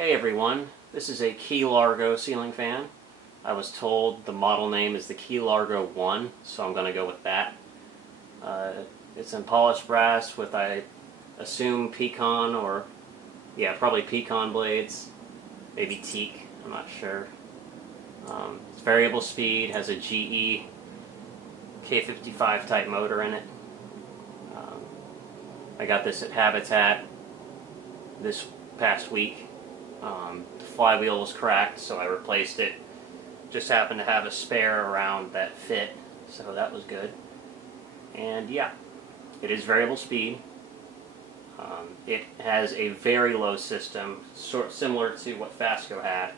Hey everyone, this is a Key Largo ceiling fan. I was told the model name is the Key Largo I, so I'm going to go with that. It's in polished brass with, I assume, pecan or, yeah, probably pecan blades, maybe teak, I'm not sure. It's variable speed, has a GE K55-type motor in it. I got this at Habitat this past week. The flywheel was cracked, so I replaced it. Just happened to have a spare around that fit, so that was good. And yeah, it is variable speed. It has a very low system, similar to what Fasco had,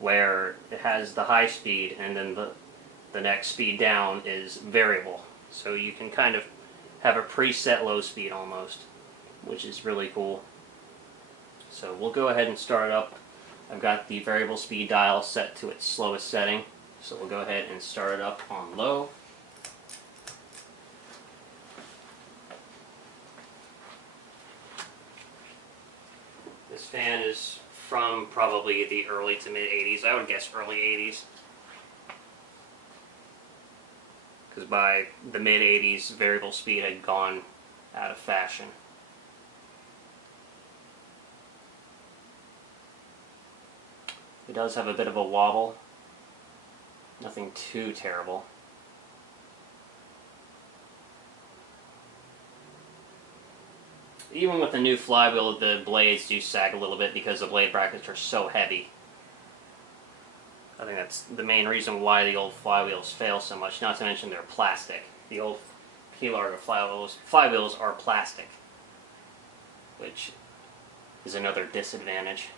where it has the high speed and then the next speed down is variable. So you can kind of have a preset low speed almost, which is really cool. So we'll go ahead and start it up. I've got the variable speed dial set to its slowest setting, so we'll go ahead and start it up on low. This fan is from probably the early to mid 80s. I would guess early 80s. Because by the mid 80s, variable speed had gone out of fashion. It does have a bit of a wobble. Nothing too terrible. Even with the new flywheel, the blades do sag a little bit because the blade brackets are so heavy. I think that's the main reason why the old flywheels fail so much, not to mention they're plastic. The old Key Largo flywheels are plastic, which is another disadvantage.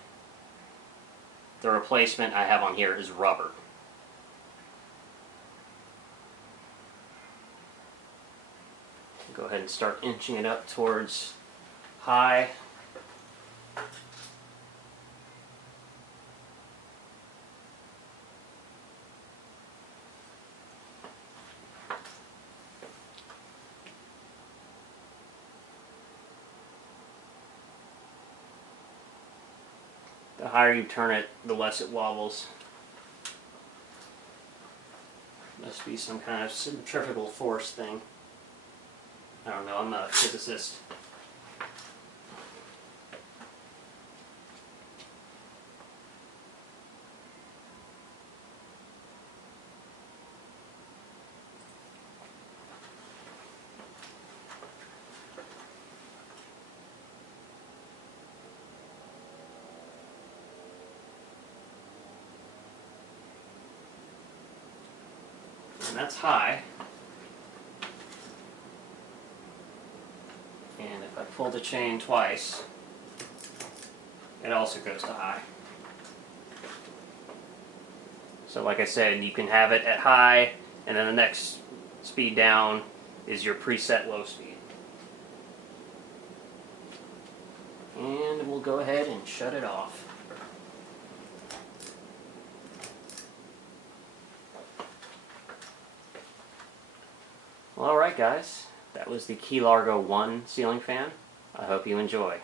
The replacement I have on here is rubber. Go ahead and start inching it up towards high. The higher you turn it, the less it wobbles. Must be some kind of centrifugal force thing. I don't know, I'm not a physicist. And that's high. And if I pull the chain twice, it also goes to high. So like I said, you can have it at high, and then the next speed down is your preset low speed. And we'll go ahead and shut it off. Well, alright guys, that was the Key Largo I ceiling fan. I hope you enjoy.